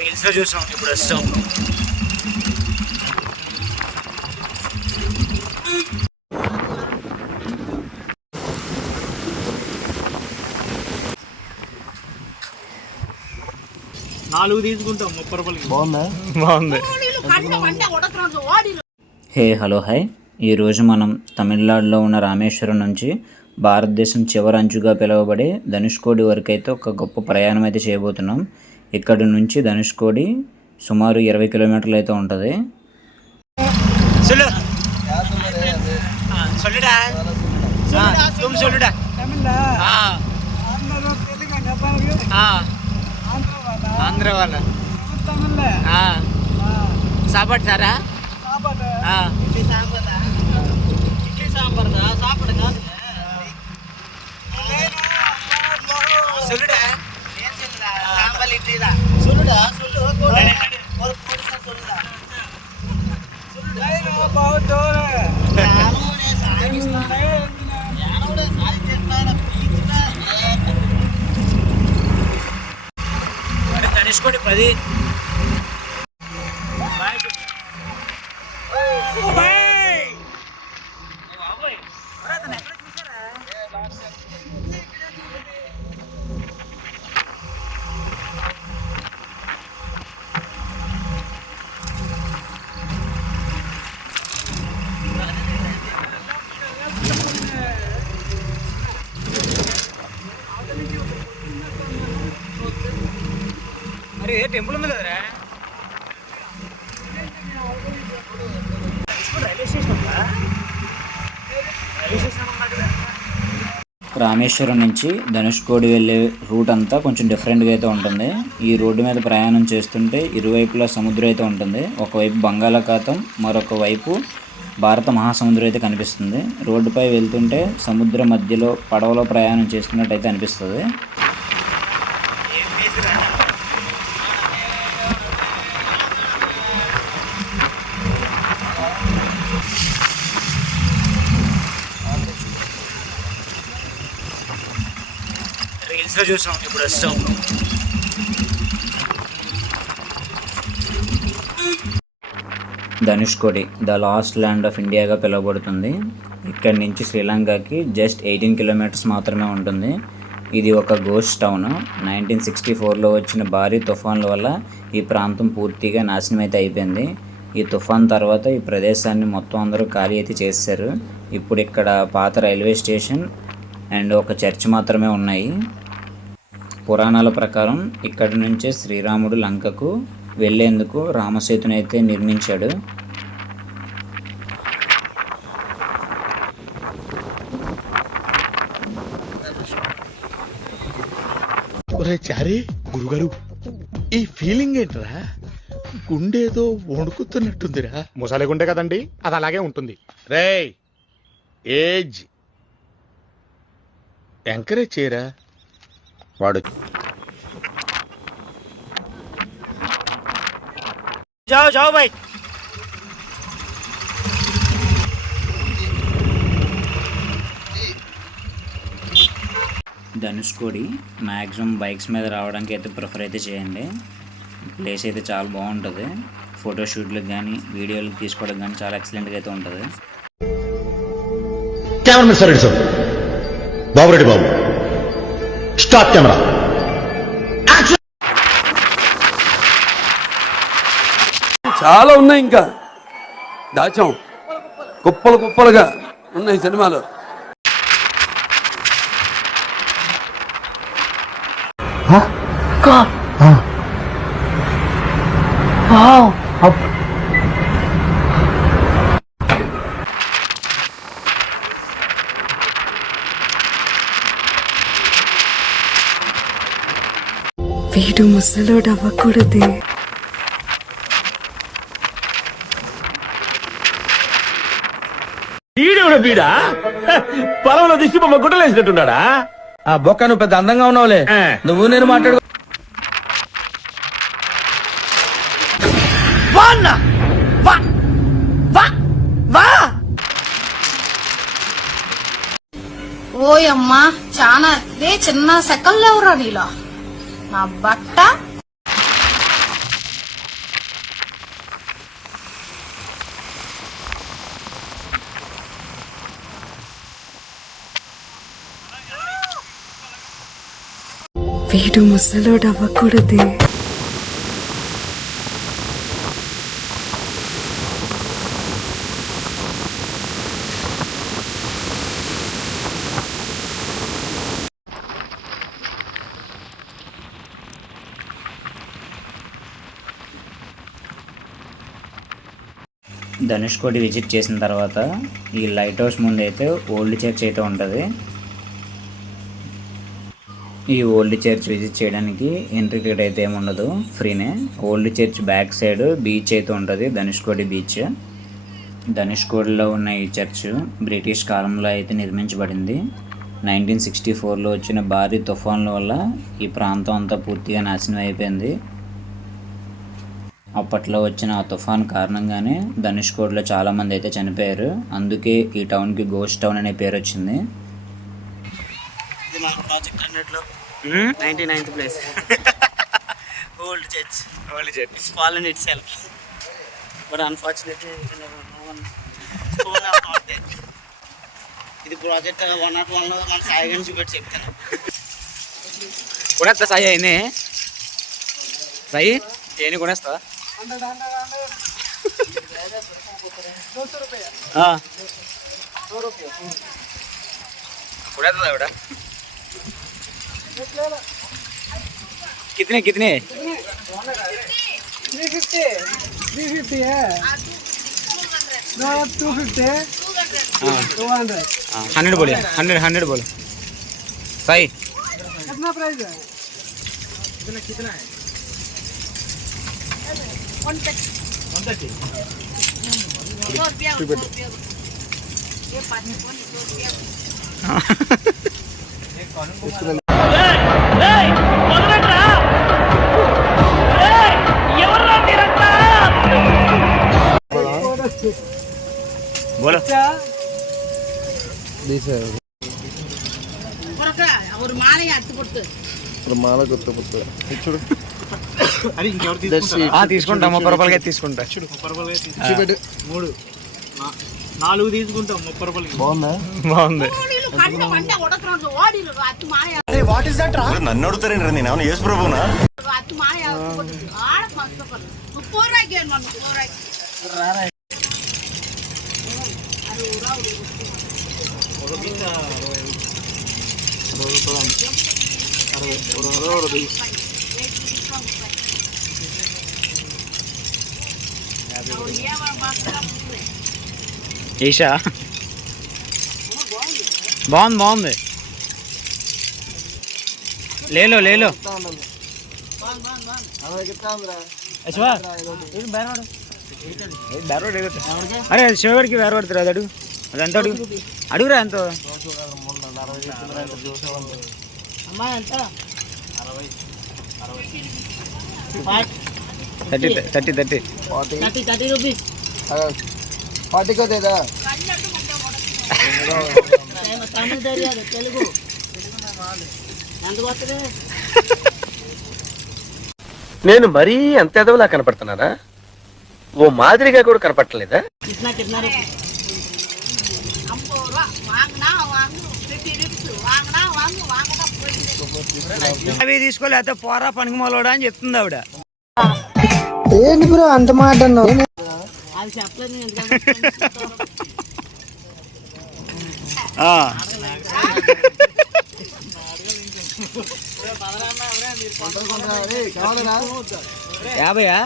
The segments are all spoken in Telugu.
రీల్స్ లో చూసాం ఇప్పుడు వస్తాం. నాలుగు తీసుకుంటాం 30 రూపాయలకి. బాగుంది. హే హలో హాయ్, ఈరోజు మనం తమిళనాడులో ఉన్న రామేశ్వరం నుంచి భారతదేశం చివరి అంచుగా పిలువబడే ధనుష్కోడి వరకు అయితే ఒక గొప్ప ప్రయాణం అయితే చేయబోతున్నాం. ఇక్కడ నుంచి ధనుష్కోడి సుమారు 20 కిలోమీటర్లు అయితే ఉంటుంది. ఆంధ్ర వాళ్ళ సాపాడు సారా ఇడ్లీ సాంబార్ సాపాడు కాదు சொல்லுடா சாம்பல் இட்லிடா சொல்லுடா சொல்லு ஒரு போடுடா சொல்லுடா சொல்லுடா பாவுடோர யாரோடே சாயிஸ்தானே யாரோடே சாய் చేస్తారా పీచుడా మరి తనిష్కోడి 10 బాయ్ బాయ్ బాబాయ్ అతను ఎక్కడ చూసారా మరి టెంపుల్ ఉంది కదరా రామేశ్వరం నుంచి ధనుష్కోడి వెళ్ళే రూట్ అంతా కొంచెం డిఫరెంట్గా అయితే ఉంటుంది. ఈ రోడ్డు మీద ప్రయాణం చేస్తుంటే ఇరువైపులా సముద్రం అయితే ఉంటుంది. ఒకవైపు బంగాళాఖాతం, మరొక వైపు భారత మహాసముద్రం అయితే కనిపిస్తుంది. రోడ్డుపై వెళ్తుంటే సముద్రం మధ్యలో పడవలో ప్రయాణం చేస్తున్నట్టయితే అనిపిస్తుంది. రీల్స్ లో చూసాం ఇప్పుడు వస్తాం. Dhanushkodi the last land of ఇండియాగా పిలువబడుతుంది. ఇక్కడి నుంచి శ్రీలంకకి జస్ట్ 18 కిలోమీటర్స్ మాత్రమే ఉంటుంది. ఇది ఒక గోస్ట్ టౌన్. 1964లో వచ్చిన భారీ తుఫాన్ల వల్ల ఈ ప్రాంతం పూర్తిగా నాశనం అయితే అయిపోయింది. ఈ తుఫాన్ తర్వాత ఈ ప్రదేశాన్ని మొత్తం అందరూ ఖాళీ అయితే చేశారు. ఇప్పుడు ఇక్కడ పాత రైల్వే స్టేషన్ అండ్ ఒక చర్చ్ మాత్రమే ఉన్నాయి. పురాణాల ప్రకారం ఇక్కడి నుంచే శ్రీరాముడు లంకకు వెళ్లేందుకు రామసేతుని అయితే నిర్మించాడు. చారి గురుగారు, ఈ ఫీలింగ్ ఏంట్రా? గుండేదో వణుకుతున్నట్టుందిరా. ముసలి గుండె కదండి, అది అలాగే ఉంటుంది. రేయ్, ఏజ్ ఎంకరేజ్ చేయరా. వాడు जाओ जाओ भाई. ధనుష్కోడి మ్యాక్సిమం బైక్స్ మీద రావడానికి అయితే ప్రిఫర్ అయితే చేయండి. ప్లేస్ అయితే చాలా బాగుంటుంది. ఫోటోషూట్లకు కానీ వీడియోలు తీసుకోవడానికి కానీ చాలా ఎక్సలెంట్గా అయితే ఉంటుంది. కెమెరామెన్ సార్, సార్ బాబురెడ్డి బాబు, స్టార్ట్ కెమెరా. చాలా ఉన్నాయి, ఇంకా దాచాం. కుప్పలు కుప్పలుగా ఉన్నాయి సినిమాలు. వీడు ముసలోడు అవ్వకూడదు. బీడా పొలంలో దిష్టి బొమ్మ గుడ్డలేసినట్టున్నాడా? ఆ బొక్క, నువ్వు పెద్ద అందంగా ఉన్నావులే. నువ్వు నేను మాట్లాడు. ఓయమ్మా, చాలా చిన్న సెకల్ లేవురా నీలో. నా బట్ట వీడు ముసలోడు అవ్వకూడదే. ధనుష్కోటి విజిట్ చేసిన తర్వాత ఈ లైట్ హౌస్ ముందు అయితే ఓల్డ్ చర్చ్ అయితే ఉంటుంది. ఈ ఓల్డ్ చర్చ్ విజిట్ చేయడానికి ఎంట్రీ టికెట్ అయితే ఏమి ఉండదు, ఫ్రీనే. Old church back side beach అయితే ఉంటుంది, ధనుష్కోటి బీచ్. ధనుష్కోటిలో ఉన్న ఈ చర్చ్ బ్రిటిష్ కాలంలో అయితే నిర్మించబడింది. 1964లో వచ్చిన భారీ తుఫాన్ల వల్ల ఈ ప్రాంతం అంతా పూర్తిగా నాశనం అయిపోయింది. అప్పట్లో వచ్చిన ఆ తుఫాన్ కారణంగానే ధనుష్కోటిలో చాలామంది అయితే చనిపోయారు. అందుకే ఈ టౌన్కి గోస్ట్ టౌన్ అనే పేరు వచ్చింది. ఇది మన ప్రాజెక్ట్ అన్నిట్లో 99th place. Old church it's fallen it self, but unfortunately ఇది ప్రాజెక్ట్ 101లో మన సాయి గారిని చూపెట్టి చెప్తాను. కొనేస్తా సాయి అయినే సాయి ఏని కొనేస్తా. కొనేస్తా बेटा. कितने कितने 350 है. 250 200. 100 बोले 100 बोले साई. कितना प्राइस है? कितना है? 130. ये 5 बोलो ஒரு மாலையை அத்து போட்டு తీసుకుంటా 30 రూపాయలకే తీసుకుంటా. 4 తీసుకుంటాం 30 రూపాయలకి. బాగుంది. నన్ను అడుగుతారేంటి, నేను ఏమన్నా యేసు ప్రభువునా? ఈషా బాగుంది. లేలో అరే శివగడికి వేరే పడుతుంది అది అడుగు, అదంతా అడుగురా ఎంతో. థర్టీ 30 రూపీస్ 40 को दे दो. తమిళ తెలియదు, తెలుగు ఎంత వస్తుంది? నేను మరీ అంత ఎదవలా కనపడుతున్నానా? ఓ మాదిరిగా కూడా కనపడలేదా? कितना कितना रुपीस? 50 రూపా. వాంగనా వాంగు 50 రూపీస్. వాంగనా వాంగు వాంగనా 40. అవి తీసుకోలేకపోతే పోరా పనికి మొలవడా అని చెప్తుంది ఆవిడ. ఏంటి బ్రో అంత మాట అన్నావు? అది చెప్పలేదు నేను ఎందుకంటే యాభైయా?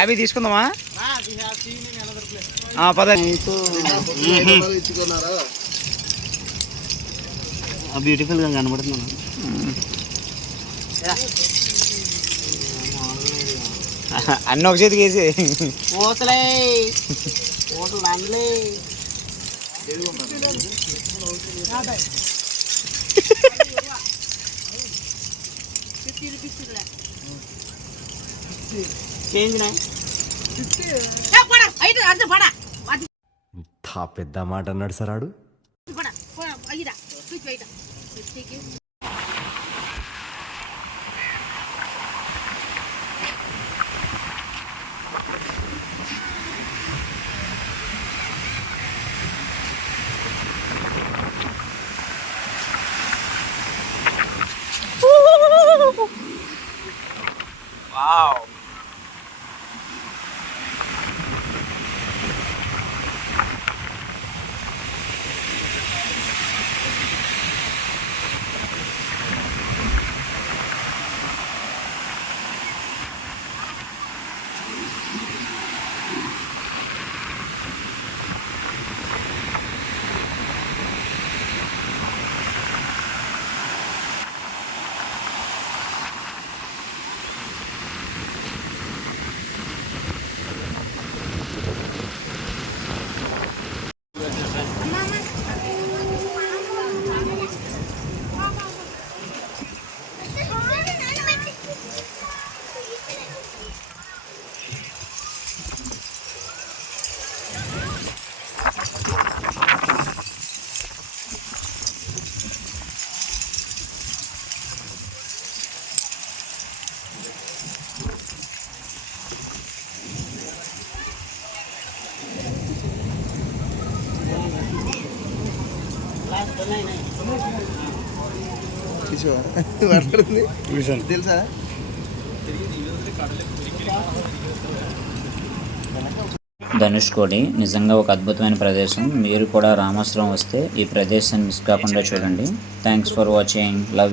50 తీసుకుందామా? పద. బ్యూటిఫుల్ గా కనబడుతున్నాను. అన్న ఒక చేతికి వేసి పోతలే పోతలు అందులే పెద్ద మాట అన్నాడు సార్ ఆడు. తెలుసా? ధనుష్కోడి నిజంగా ఒక అద్భుతమైన ప్రదేశం. మీరు కూడా రామాశ్రమం వస్తే ఈ ప్రదేశాన్ని మిస్ కాకుండా చూడండి. Thanks for watching. లవ్.